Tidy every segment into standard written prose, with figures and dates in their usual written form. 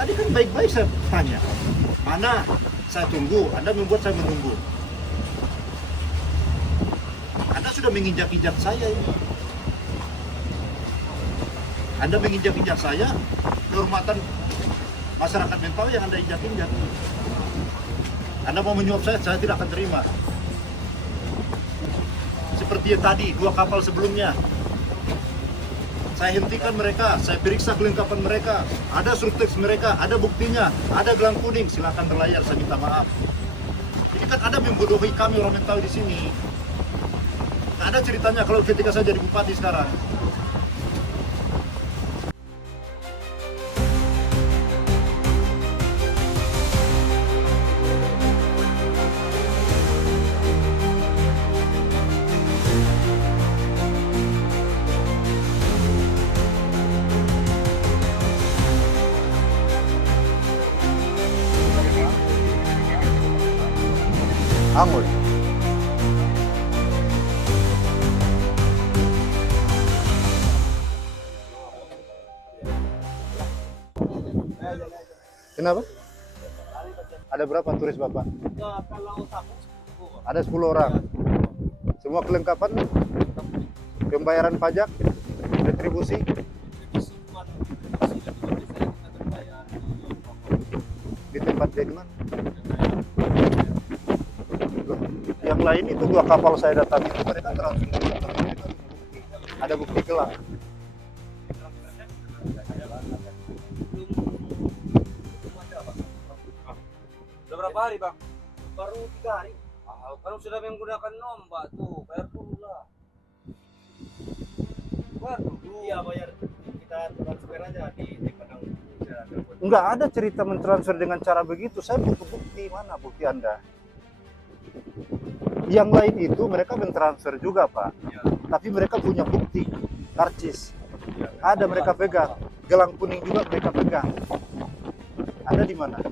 Tadi kan baik-baik saya tanya. Mana? Saya tunggu. Anda membuat saya menunggu. Anda sudah menginjak-injak saya ini. Anda menginjak-injak saya, kehormatan masyarakat Mentawai yang Anda injak-injak. Anda mau menyuap saya tidak akan terima. Seperti tadi, 2 kapal sebelumnya. Saya hentikan mereka, saya periksa kelengkapan mereka, ada surteks mereka, ada buktinya, ada gelang kuning, silakan berlayar, saya minta maaf. Ini kan ada membodohi kami orang Mentawai di sini. Nggak ada ceritanya kalau ketika saya jadi bupati sekarang. Anggur. Kenapa? Ada berapa turis Bapak? Ada 10 orang. Semua kelengkapan, pembayaran pajak, retribusi. Di tempat dia di mana? Yang lain itu 2 kapal saya datang itu mereka transfer. Ada bukti gelang. Sudah berapa hari Bang? Baru 3 hari. Kalau sudah menggunakan nombak tuh bayar dulu lah. Bayar dulu. Iya bayar. Kita transfer aja di Padang. Enggak ada cerita mentransfer dengan cara begitu. Saya butuh bukti, mana bukti Anda? Yang lain itu mereka mentransfer juga Pak, ya. Tapi mereka punya bukti, karcis, ya, ada mereka pegang, gelang kuning juga mereka pegang. Anda di mana?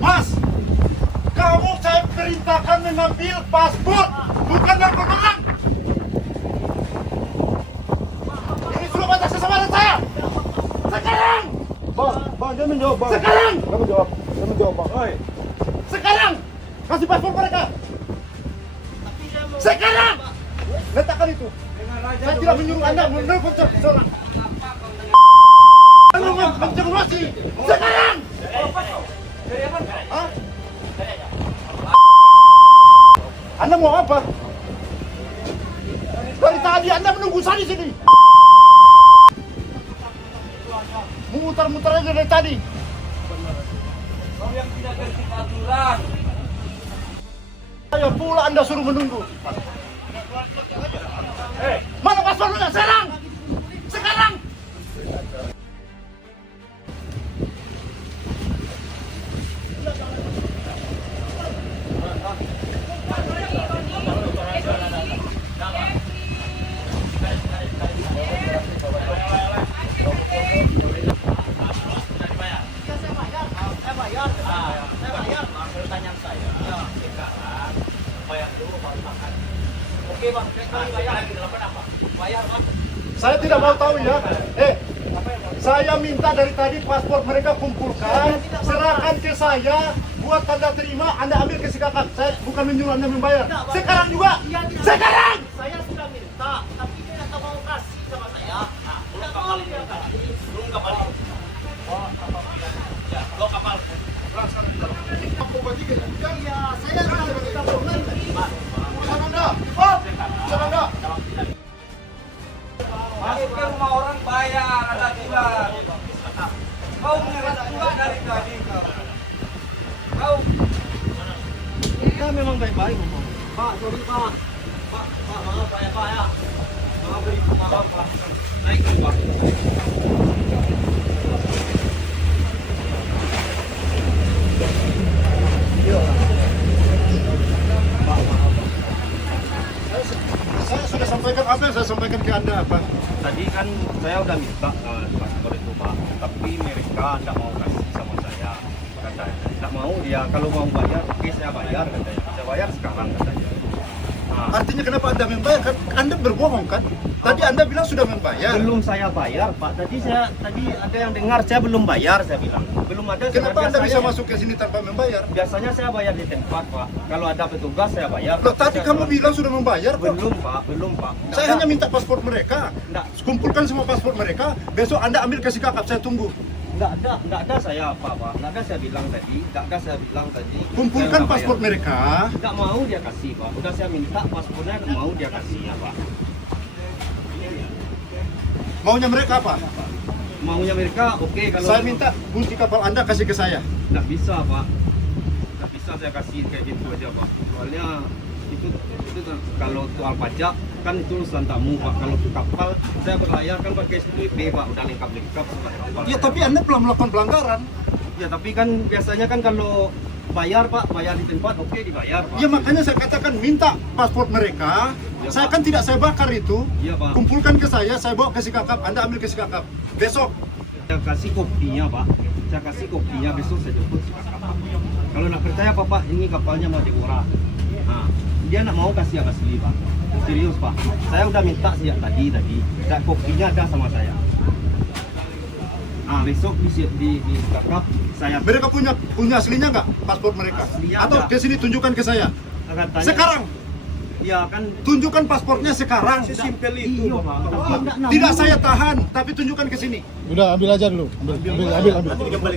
Mas, kamu saya perintahkan mengambil paspor, bukan narkoba. Ini sudah batas kesabaran saya. Sekarang! Bang, dia menjawab, Bang. Sekarang! Dia menjawab, Bang. Oi. Sekarang! Kasih paspor mereka. Sekarang! Letakkan itu. Saya tidak menyuruh Anda menelpon seorang. Anda mencemasih. Sekarang! Hah? Anda mau apa? Dari tadi Anda menunggu saya di sini. Muter-muter aja dari tadi. Kau yang tidak ngerti aturan. Saya pula Anda suruh menunggu. Mana paspornya? Sekarang! Sekarang! Oke Bang, bayar. Bayar Bang. Saya tidak mau tahu ya. Saya minta dari tadi paspor mereka kumpulkan, serahkan ke saya, buat tanda terima, Anda ambil ke silakan. Saya bukan menyuruh Anda membayar. Sekarang juga. Sekarang. Saya sudah minta, tapi dia tidak mau kasih sama saya. Nah, belum kapal ini. Belum kapal ini. Oh, kapal. Ya, 2 kapal. Iya, saya sudah minta pulang. Urusan Anda. Oh, urusan Anda. Masuk ke rumah orang bayar, ada aturan. Kau menyerah juga dari tadi kau. Kita memang baik-baik ngomong. Pak, sorry Pak. Pak, maaf Pak ya Pak ya. Maaf, Pak. Naik, Pak. Saya sudah sampaikan apa yang saya sampaikan ke Anda apa? Tadi kan saya udah minta paspor itu Pak, tapi mereka tidak mau kasih sama saya. Katanya tidak mau dia, kalau mau bayar, oke saya bayar katanya. Saya bayar sekarang katanya. Nah, Artinya kenapa Anda membayar? Kan Anda berbohong kan? Tadi Anda bilang sudah membayar. belum saya bayar Pak. Tadi ada yang dengar saya belum bayar, saya bilang. Belum ada. Kenapa Anda bisa biasanya- masuk ke sini tanpa membayar? Biasanya saya bayar di tempat Pak. Kalau ada petugas saya bayar. Loh, tadi Saya kamu bilang, bilang sudah membayar kok. belum Pak, belum Pak. Nggak Saya ada. hanya minta paspor mereka. Nggak. Kumpulkan semua paspor mereka. Besok Anda ambil ke Sikakap, saya tunggu. Nggak ada saya Pak. Nggak ada saya bilang tadi. Nggak ada saya bilang tadi. Kumpulkan Saya udah paspor bayar. mereka. Nggak mau dia kasih Pak. Udah saya minta paspornya, nggak mau dia kasih ya Pak. Maunya mereka apa? Maunya mereka oke kalau Saya minta bukti kapal Anda kasih ke saya. nggak bisa Pak. Nggak bisa saya kasih kayak gitu aja Pak. Soalnya itu kalau soal pajak kan itu urusan tamu Pak. Kalau ke kapal saya berlayar kan pakai SPP Pak. Udah lengkap surat kapal. Ya tapi Anda belum melakukan pelanggaran. Ya tapi kan biasanya kan kalau bayar Pak, bayar di tempat oke dibayar Pak. Ya makanya saya katakan minta paspor mereka. Ya, Saya Pak. kan tidak saya bakar itu. Iya Pak. Kumpulkan ke saya bawa ke Sikakap. Anda ambil ke Sikakap. Besok. Saya kasih kopinya Pak. Saya kasih kopinya besok saya jemput si kapal. Kalau nak percaya Pak, ini kapalnya mau diorah. Nah, dia nak mau kasih asli Pak. Serius Pak. Saya udah minta sejak tadi. Dan kopinya ada sama saya. Nah, besok di kakap saya Mereka punya aslinya nggak paspor mereka? Aslinya Atau ada. ke sini tunjukkan ke saya. akan tanya. Sekarang. Ya kan. Tunjukkan paspornya sekarang. Sesimpel itu Pak. Tapi enggak Tidak mau. saya tahan, tapi tunjukkan ke sini. Udah ambil aja dulu. Ambil.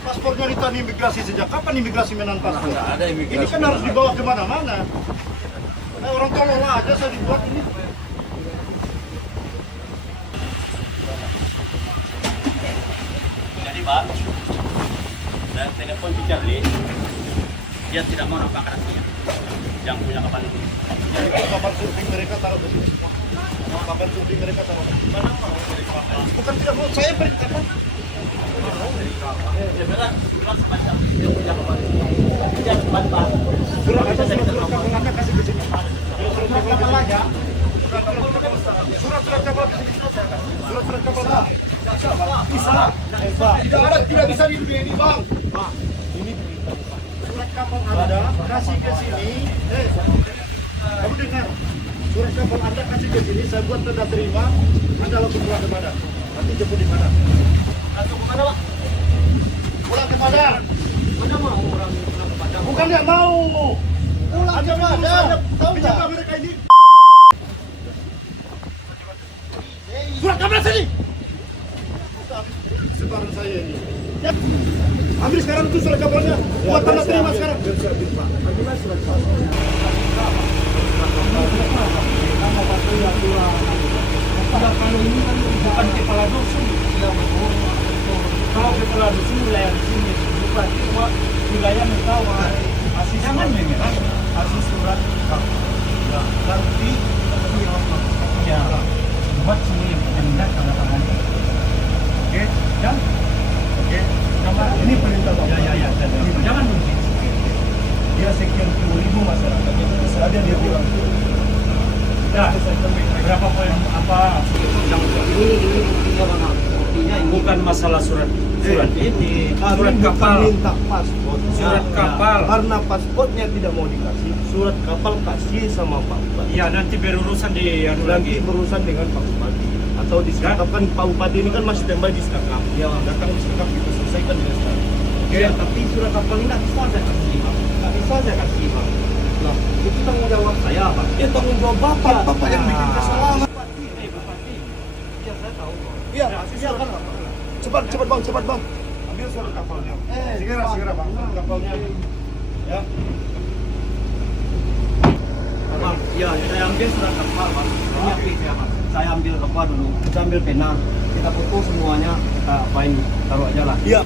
Paspornya ditahan imigrasi sejak kapan imigrasi menahan paspor? ada imigrasi. Ini kan harus dibawa kemana-mana. Nah, orang tolol aja saya dibuat ini. Jadi Pak, dan telepon ke Charlie, dia tidak mau nampak rasanya yang punya kapal itu. Jadi kapal surfing mereka taruh ke sini. Kapal surfing mereka taruh. Bukan tidak mau, saya beritakan. Ya benar, bilang sama dia, dia punya kapal itu. Dia bantah. Surat kapal Anda kasih ke sini. Surat kapal aja. Surat kapal ke sini. Surat kapal. Bisa. Tidak bisa dibeli ini bang. Ini surat kapal Anda kasih ke sini. Kamu dengar? Surat kapal Anda kasih ke sini. Saya buat tanda terima. Anda langsung pulang ke Padang. Nanti jemput di Padang. Langsung kemana Pak? Pulang ke Padang. Mana mau orang pulang ke Padang? Bukan dia mau. Pulang ke Padang. Tahu nggak mereka ini? Surat kapal sini. Sebaran saya ini. Ya. Ambil sekarang tuh surat kapalnya. Buat tanda terima sekarang. Kalau ini kan bukan kepala dusun. Kalau kepala dusun wilayah di sini bukan cuma wilayah Mentawa. Asli jangan menyerah. Asli surat kapal. Nanti ya buat semua yang penting tanda tangannya. Oke, dan oke. Ini perintah Bapak. Ya. Jangan mungkin. Dia sekian puluh ribu masyarakat yang ada dia bilang. Ya, berapa poin apa? Ini buktinya mana? Buktinya ini. Bukan masalah surat ini, surat Kami kapal. minta paspor. Surat kapal. Karena paspornya tidak mau dikasih, surat kapal kasih sama Pak Bupati. Ya nanti berurusan di anu Nanti lagi. berurusan dengan Pak Bupati atau di Sekakap kan Pak Bupati ini kan masih standby di Sekakap. Ya. Datang di Sekakap kita selesaikan dengan Sekakap. Ya, tapi surat kapal ini nggak bisa saya kasih Pak. Nggak bisa saya kasih Pak. Nah, itu tanggung jawab saya Pak. Ya tanggung jawab Bapak, Bapak yang bikin kesalahan. Ya saya tahu Pak. Iya, silakan Pak. Cepat bang. Ambil surat kapalnya. Segera bang. Surat kapalnya. Ya. Bang, ya saya ambil surat kapal Pak. Ini aktif ya Pak. Saya ambil kapal dulu. Kita ambil pena. Kita foto semuanya. Kita apain? Taruh aja lah. Iya.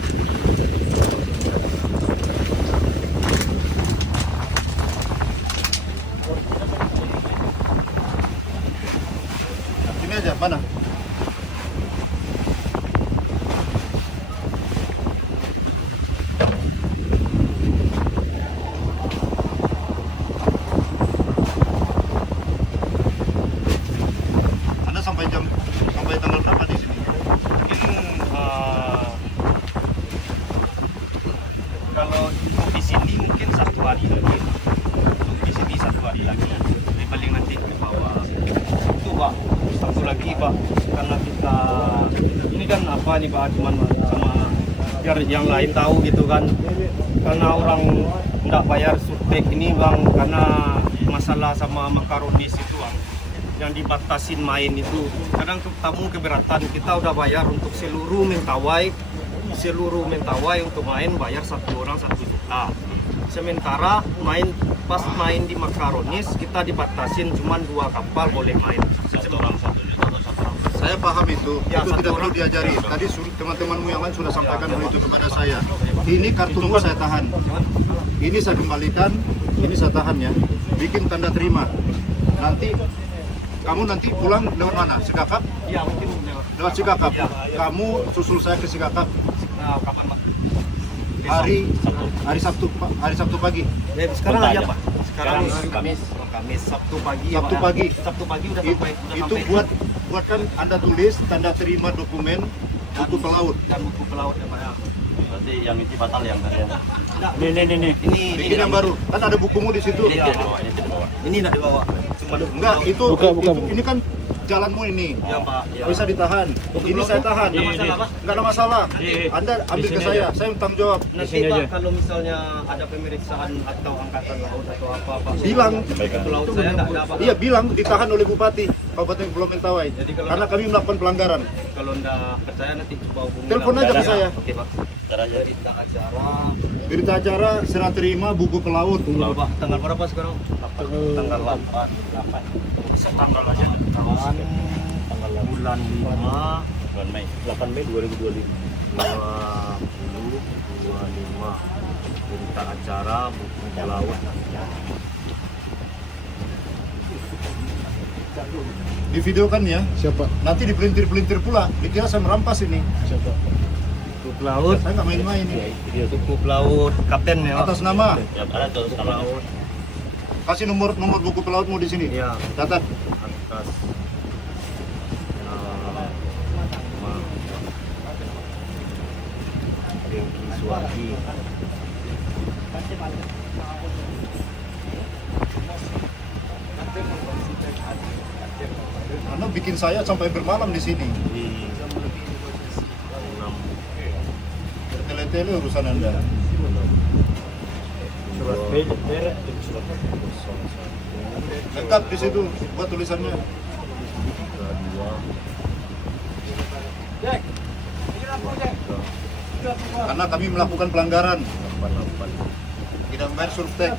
aja, mana? Anda sampai tanggal berapa di sini? Kalau di sini mungkin 1 hari lagi. Di sini 1 hari lagi. Tapi paling nanti ke bawah. Itu Pak, 1 lagi Pak. Karena kita ini kan apa nih Pak, cuman sama biar yang lain tahu gitu kan. Karena orang nggak bayar surtek ini Bang, karena masalah sama makaronis itu Bang. Yang dibatasin main itu. Kadang tamu keberatan, kita udah bayar untuk seluruh mentawai untuk main bayar 1 orang 1 juta. Sementara pas main di Makaronis kita dibatasin cuma 2 kapal boleh main. 1 orang 1 juta atau 1 orang. Saya paham itu Ya, tidak satu perlu orang. diajari. Tadi teman-temanmu yang lain sudah sampaikan hal itu kepada saya. Ini kartumu saya tahan. Ini saya kembalikan, ini saya tahan ya. Bikin tanda terima. Kamu nanti pulang lewat mana? Sikakap? Iya mungkin Lewat Sikakap. Ya. Kamu susul saya ke Sikakap Kapan Pak? hari Sabtu pagi. Ya, sekarang hari apa? Sekarang Kamis. Sabtu pagi. ya, Sabtu Pak, ya? pagi. Sabtu pagi udah Itu, sampai. itu buatkan Anda tulis tanda terima dokumen buku pelaut. Dan buku pelaut ya Pak ya. Berarti yang itu batal yang tadi. Nih. Bikin yang baru. Kan ada bukumu di situ. Ini tidak dibawa, ini tidak dibawa. Ini enggak dibawa. Cuma Enggak, itu Buka. ini kan jalanmu ini. ya Pak. Ya. Bisa ditahan. Ini saya tahan. Nggak masalah, Pak. Enggak ada masalah. Anda ambil ke saya yang tanggung jawab. Nanti Pak kalau misalnya ada pemeriksaan atau angkatan laut atau apa Pak. Bilang. Pelaut saya enggak ada Pak. Iya, bilang ditahan oleh Bupati Kabupaten Kepulauan Mentawai. Jadi kalau Karena kami melakukan pelanggaran. Kalau enggak percaya nanti coba hubungi. Telepon aja ke saya. Oke Pak. Caranya Jadi tentang acara Berita acara serah terima buku pelaut. tanggal Pak. Tanggal berapa sekarang? tanggal 8. Tanggal aja tanggal bulan 5 Bulan Mei. 8 Mei 2025. 2025 berita acara buku pelaut. Di video kan ya. Siapa? Nanti dipelintir-pelintir pula. Dikira saya merampas ini. Siapa? Buku pelaut, Saya nggak main-main ini. buku pelaut kapten ya. Atas nama. Ya, ada tuh Pelaut. Kasih nomor buku pelautmu di sini. Ya, Catat. atas nama Dengki Suwardi. Anda bikin saya sampai bermalam di sini. Di 6 Bertele-tele urusan Anda. surat beret surat Lengkap di situ buat tulisannya. 2 Karena kami melakukan pelanggaran. Tidak membayar surtax.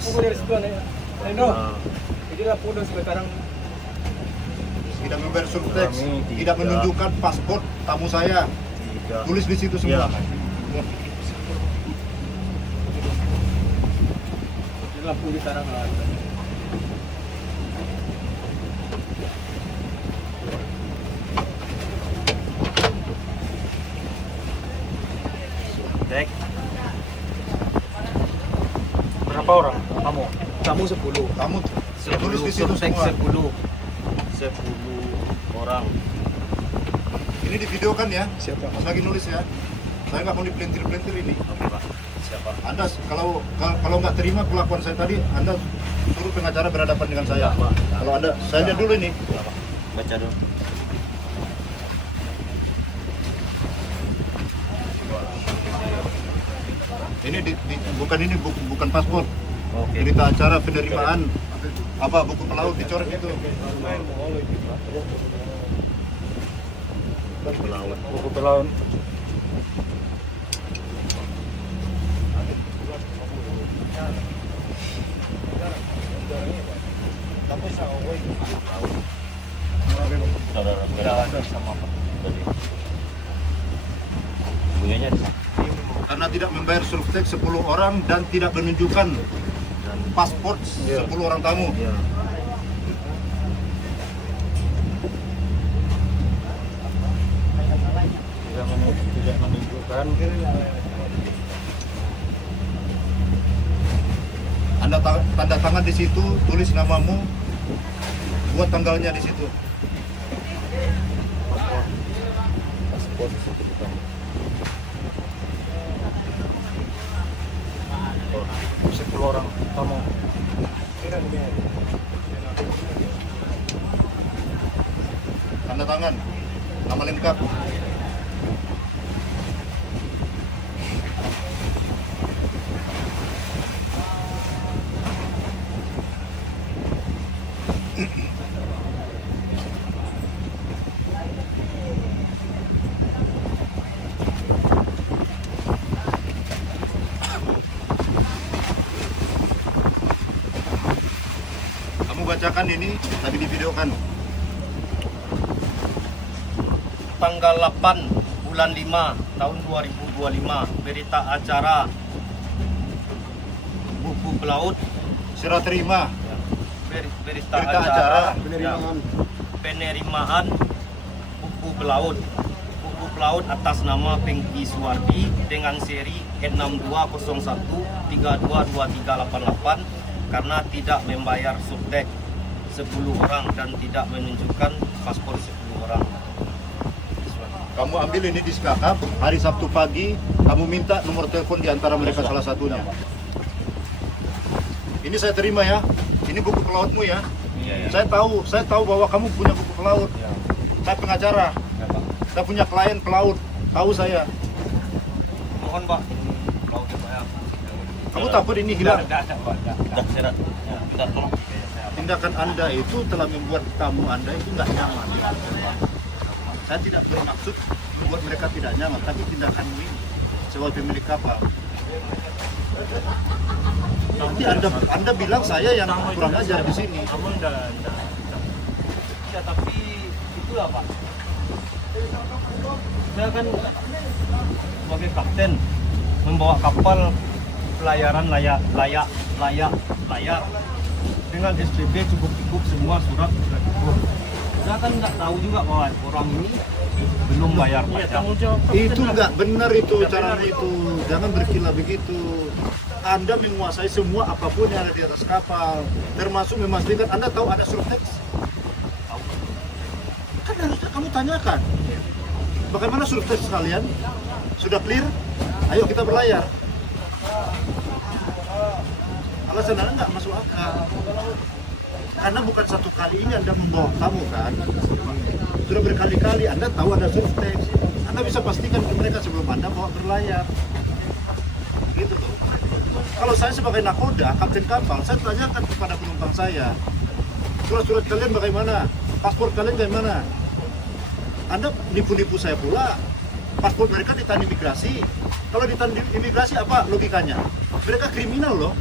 Tidak membayar surtax. Tidak menunjukkan paspor tamu saya. Tulis di situ semua. Dek, Berapa orang? Kamu? kamu 10. Kamu tulis di situ Surtek semua. 10 orang. Ini di video kan ya? Siapa? Pas lagi nulis ya. Saya nggak mau dipelintir-pelintir ini. Oke Pak. Siapa? Anda kalau nggak terima kelakuan saya tadi, Anda suruh pengacara berhadapan dengan saya. Kalau Anda, saya lihat dulu ini. baca dulu. Ini bukan paspor. Oke. Berita acara penerimaan buku pelaut dicoret itu. Buku pelaut. Saudara sama Pak. Bunyinya Karena tidak membayar surtax 10 orang dan tidak menunjukkan paspor 10 orang tamu. Ya. tanda tangan di situ, tulis namamu, buat tanggalnya di situ. Bisa keluar orang kamu. Tanda tangan, nama lengkap. Kamu bacakan ini, lagi divideokan. Tanggal 8 bulan 5 tahun 2025, berita acara buku pelaut, Serah terima. berita Berita acara acara. penerimaan buku pelaut atas nama Pengki Suwardi dengan seri N6201322388 karena tidak membayar subtek 10 orang dan tidak menunjukkan paspor 10 orang. Kamu ambil ini di Skakap, hari Sabtu pagi, kamu minta nomor telepon di antara mereka salah satunya. Ini saya terima ya. Ini buku pelautmu ya. Iya, Saya tahu bahwa kamu punya buku pelaut. Saya pengacara. Saya punya klien pelaut. Tahu saya. Mohon Pak, pelaut saya. Kamu takut ini hilang? Tidak, Pak. Tidak. Tidak, tolong. Tindakan Anda itu telah membuat tamu Anda itu nggak nyaman. Saya tidak bermaksud membuat mereka tidak nyaman, tapi tindakanmu ini sebagai pemilik kapal. Nanti Anda bilang saya yang kurang ajar di sini. Ya, tapi itulah Pak. Saya kan sebagai kapten membawa kapal pelayaran layak dengan SPP cukup semua surat sudah cukup. Saya kan nggak tahu juga bahwa orang ini belum bayar pajak. Itu nggak benar itu caranya itu. Jangan berkilah begitu. Anda menguasai semua apapun yang ada di atas kapal, termasuk memastikan Anda tahu ada surtex. Kan harusnya kamu tanyakan. Bagaimana surtex kalian? Sudah clear? Ayo kita berlayar. Alasan Anda nggak masuk akal. Karena bukan satu kali ini Anda membawa tamu kan. Sudah berkali-kali Anda tahu ada surtex. Anda bisa pastikan ke mereka sebelum Anda bawa berlayar. Gitu loh. Kalau saya sebagai nakoda, kapten kapal, saya tanyakan kepada penumpang saya, surat-surat kalian bagaimana? Paspor kalian bagaimana? Anda nipu-nipu saya pula. Paspor mereka ditahan imigrasi. Kalau ditahan imigrasi apa logikanya? Mereka kriminal loh.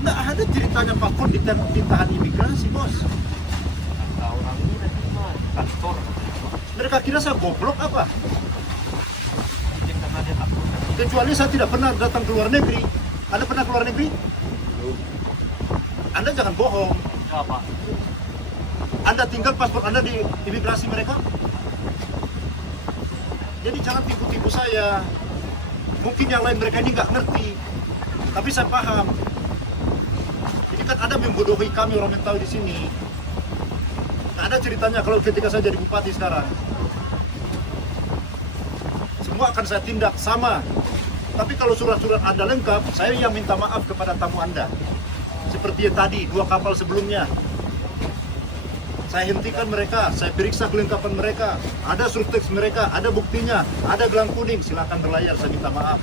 Nggak ada ceritanya paspor ditahan imigrasi, bos. Orang ini kantor. Mereka kira saya goblok apa? Karena dia takut. Kecuali saya tidak pernah datang ke luar negeri. Anda pernah ke luar negeri? Anda jangan bohong. Ya, Pak. Anda tinggal paspor Anda di imigrasi mereka? Jadi jangan tipu-tipu saya. Mungkin yang lain mereka ini nggak ngerti. Tapi saya paham. Ini kan Anda membodohi kami orang Mentawai di sini. Nggak ada ceritanya kalau ketika saya jadi bupati sekarang. Semua akan saya tindak sama. Tapi kalau surat-surat Anda lengkap, saya yang minta maaf kepada tamu Anda. Seperti yang tadi, 2 kapal sebelumnya. Saya hentikan mereka, saya periksa kelengkapan mereka. Ada surtex mereka, ada buktinya, ada gelang kuning, silakan berlayar, saya minta maaf.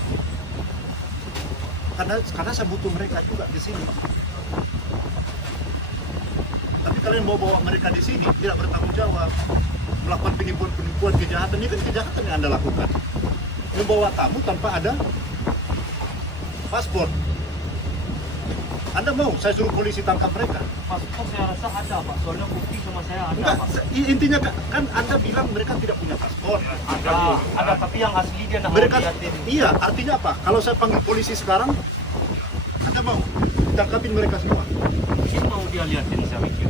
Karena saya butuh mereka juga di sini. Tapi kalian mau bawa mereka di sini, tidak bertanggung jawab. Melakukan penipuan kejahatan, ini kan kejahatan yang Anda lakukan. Membawa tamu tanpa ada paspor. Anda mau saya suruh polisi tangkap mereka? Paspor saya rasa ada, Pak. Soalnya bukti sama saya ada, Enggak, Pak. intinya kan Anda bilang mereka tidak punya paspor. Ada, tapi yang asli dia nak Mereka, mau liatin. iya, artinya apa? Kalau saya panggil polisi sekarang, Anda mau tangkapin mereka semua? Mungkin mau dia liatin, saya pikir.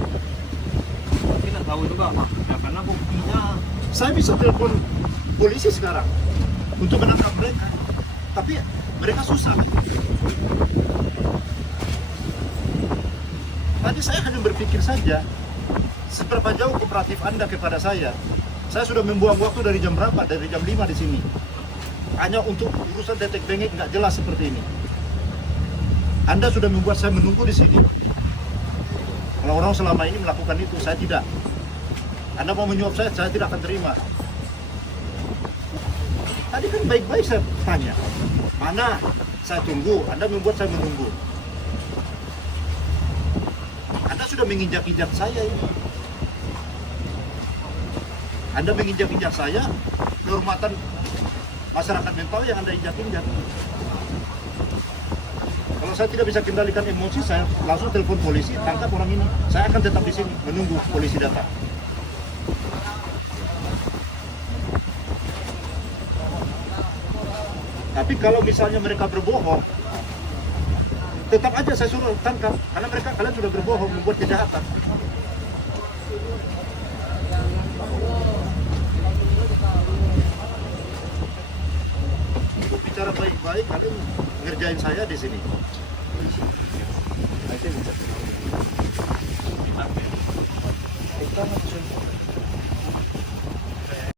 Tapi nggak tahu juga, Pak. Ya, karena buktinya Saya bisa telepon polisi sekarang untuk menangkap mereka, tapi mereka susah. Tadi saya hanya berpikir saja, seberapa jauh kooperatif Anda kepada saya. Saya sudah membuang waktu dari jam berapa? Dari jam 5 di sini. Hanya untuk urusan detek bengek nggak jelas seperti ini. Anda sudah membuat saya menunggu di sini. Orang-orang selama ini melakukan itu, saya tidak. Anda mau menyuap saya tidak akan terima. Tadi kan baik-baik saya tanya. Mana? Saya tunggu, Anda membuat saya menunggu. Anda sudah menginjak-injak saya ini. Anda menginjak-injak saya, kehormatan masyarakat Mentawai yang Anda injak-injak. Kalau saya tidak bisa kendalikan emosi, saya langsung telepon polisi, tangkap orang ini. Saya akan tetap di sini, menunggu polisi datang. Tapi kalau misalnya mereka berbohong, tetap aja saya suruh tangkap, karena kalian sudah berbohong, membuat kejahatan. Untuk bicara baik-baik, kalian ngerjain saya di sini. Kita